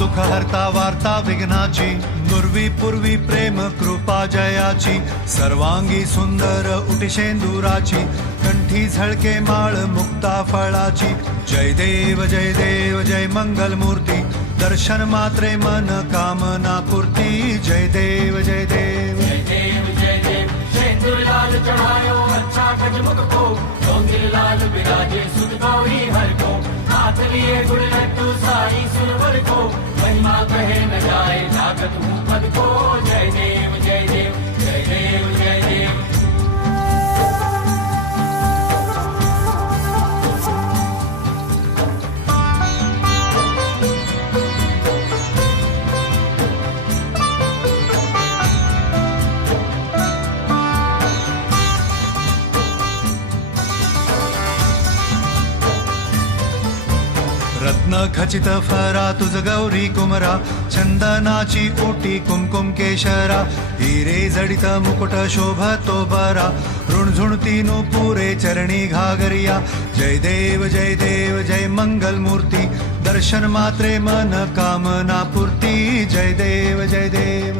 दुःख हरता वार्ता विघ्नाची, नुरवी पूर्वी प्रेम कृपा जयाची, सर्वांगी सुंदर उटिशेंदुराची, कंठी झळके माळ मुक्ता फळाची. जय देव जय देव जय मंगल मूर्ती, दर्शन मात्रे मन कामना पूर्ती. जय देव जय देव जय देव जय देव शेंदूर लाल चढ़ायो अच्छा गजमुख को, डोंगिर लाल बिराजे सुध गौरी हर को, हाथ लिए गुड़ लड्डू सारी सुरवर को, महिमा कहे न जाए जागत हूँ पद को. जय देव जय देव जय देव जय देव. रत्न खचित फरा तुझ गौरी कुमरा, चंदनाची ओटी कुमकुम केशरा, हिरे जडित मुकुट शोभतो बरा, ऋणझुणती पुरे चरणी घागरिया. जय देव जय देव जय मंगल मूर्ती, दर्शन मात्रे मन कामना पूर्ती. जय देव जय देव